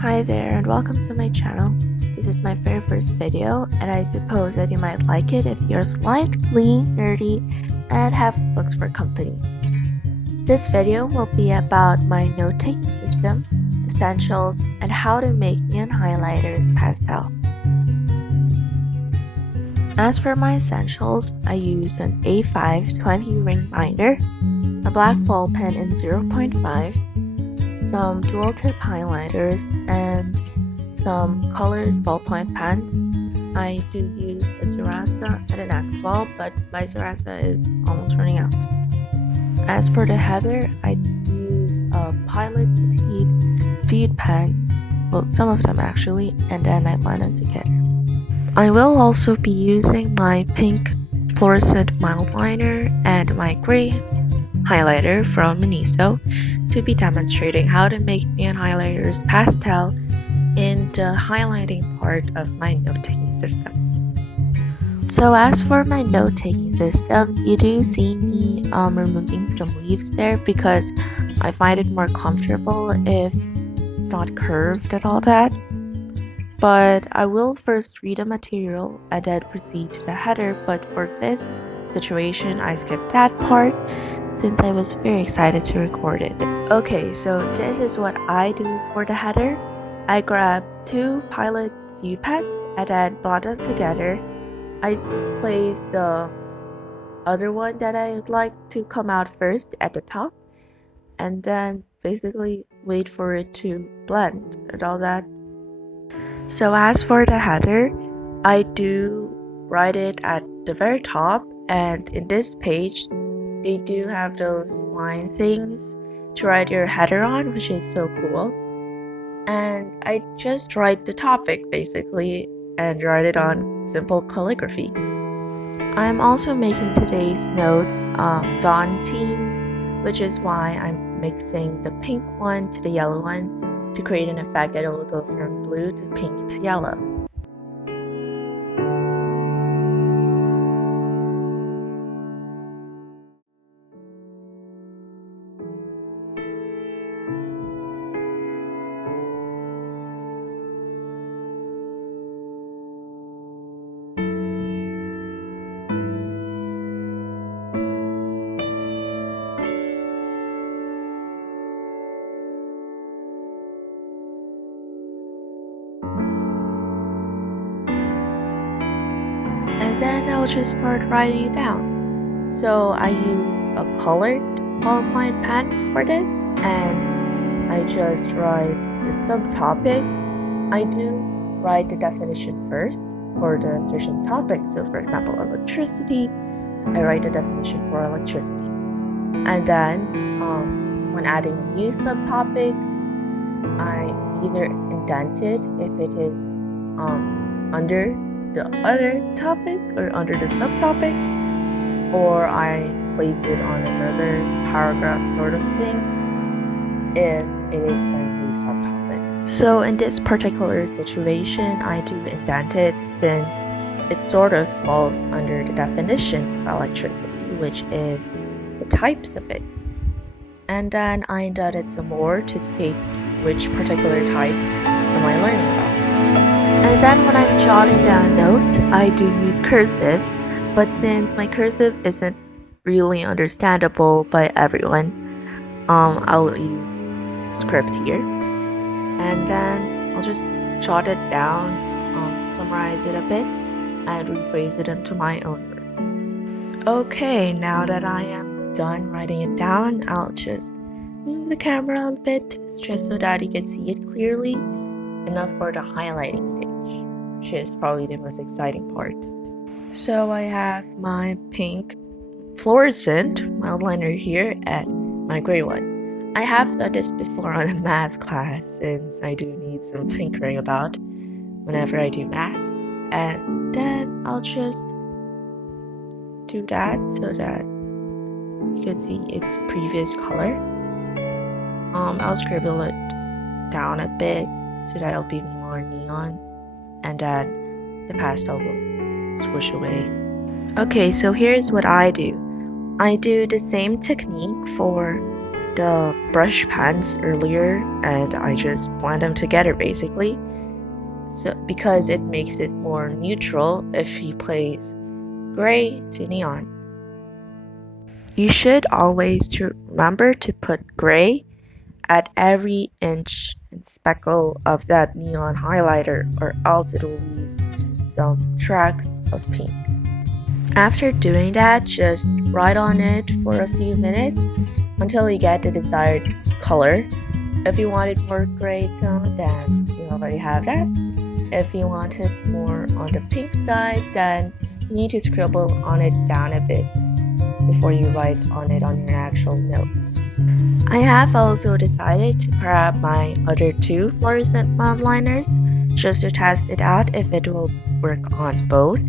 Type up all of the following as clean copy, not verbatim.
Hi there and welcome to my channel. This is my very first video and I suppose that you might like it if you're slightly nerdy and have books for company. This video will be about my note-taking system, essentials, and how to make neon highlighters pastel. As for my essentials, I use an A5 20 ring binder, a black ball pen in 0.5, some dual tip highlighters, and some colored ballpoint pens. I do use a Sarasa and an aquaball, but my Sarasa is almost running out. As for the header, I use a Pilot Petite feed pen, well, some of them actually, and then I line them together. I will also be using my pink fluorescent mild liner and my gray highlighter from Miniso to be demonstrating how to make neon highlighters pastel in the highlighting part of my note-taking system. So as for my note-taking system, you do see me removing some leaves there because I find it more comfortable if it's not curved and all that. But I will first read the material and then proceed to the header, but for this situation I skipped that part since I was very excited to record it. Okay, so this is what I do for the header. I grab two Pilot feed pens and then blend them together. I place the other one that I'd like to come out first at the top and then basically wait for it to blend and all that. So as for the header, I do write it at the very top, and in this page they do have those line things to write your header on, which is so cool. And I just write the topic basically and write it on simple calligraphy. I'm also making today's notes dawn themed, which is why I'm mixing the pink one to the yellow one to create an effect that will go from blue to pink to yellow. And then I'll just start writing it down. So I use a colored ballpoint pen for this, and I just write the subtopic. I do write the definition first for the certain topic. So for example, electricity, I write the definition for electricity. And then when adding a new subtopic, I either indent it if it is under the other topic or under the subtopic, or I place it on another paragraph sort of thing if it is a new subtopic. So in this particular situation, I do indent it since it sort of falls under the definition of electricity, which is the types of it. And then I indent it some more to state which particular types am I learning about. And then when I'm jotting down notes, I do use cursive, but since my cursive isn't really understandable by everyone, I'll use script here. And then I'll just jot it down, summarize it a bit, and rephrase it into my own words. Okay, now that I am done writing it down, I'll just move the camera a bit just so that you can see it clearly, enough for the highlighting stage, which is probably the most exciting part. So I have my pink fluorescent mild liner here and my gray one. I have done this before on a math class since I do need some tinkering about whenever I do math, and then I'll just do that so that you can see its previous color. I'll scribble it down a bit so that it'll be more neon, and then the pastel will swoosh away. Okay, so here's what I do. I do the same technique for the brush pens earlier and I just blend them together basically. So because it makes it more neutral if he plays gray to neon. You should always remember to put gray at every inch and speckle of that neon highlighter, or else it will leave some tracks of pink. After doing that, just write on it for a few minutes until you get the desired color. If you wanted more gray tone, then you already have that. If you want it more on the pink side, then you need to scribble on it down a bit before you write on it on your actual notes. I have also decided to grab my other two fluorescent mound liners just to test it out if it will work on both.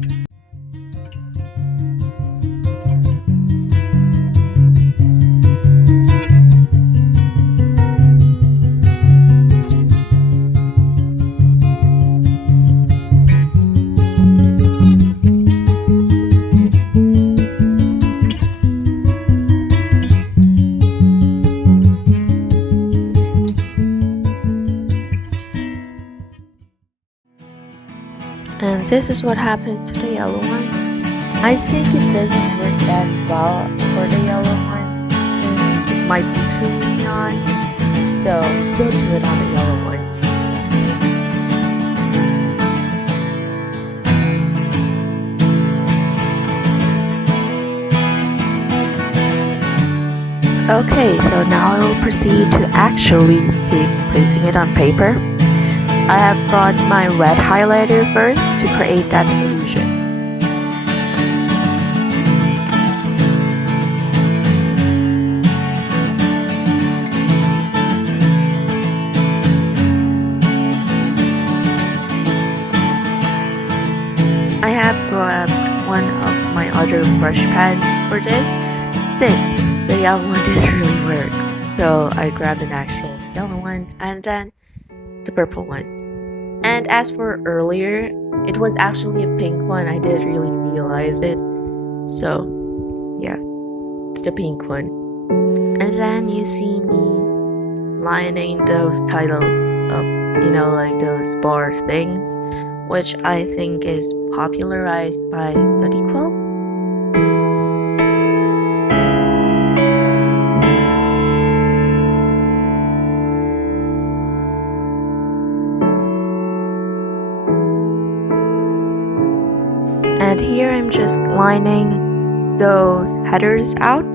And this is what happened to the yellow ones. I think it doesn't work that well for the yellow ones since it might be too neon, so don't do it on the yellow ones. Okay, so now I will proceed to actually placing it on paper. I have got my red highlighter first to create that illusion. I have grabbed one of my other brush pens for this since the yellow one didn't really work. So I grabbed an actual yellow one and then the purple one. And as for earlier, it was actually a pink one. I didn't really realize it. So, yeah, it's the pink one. And then you see me lining those titles up, like those bar things, which I think is popularized by studytube. And here I'm just lining those headers out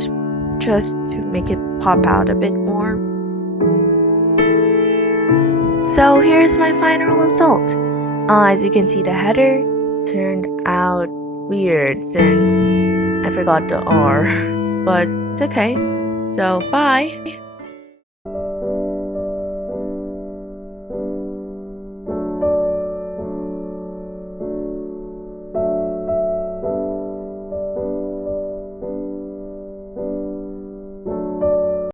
just to make it pop out a bit more. So here's my final result. As you can see, the header turned out weird since I forgot the R, but it's okay. So bye!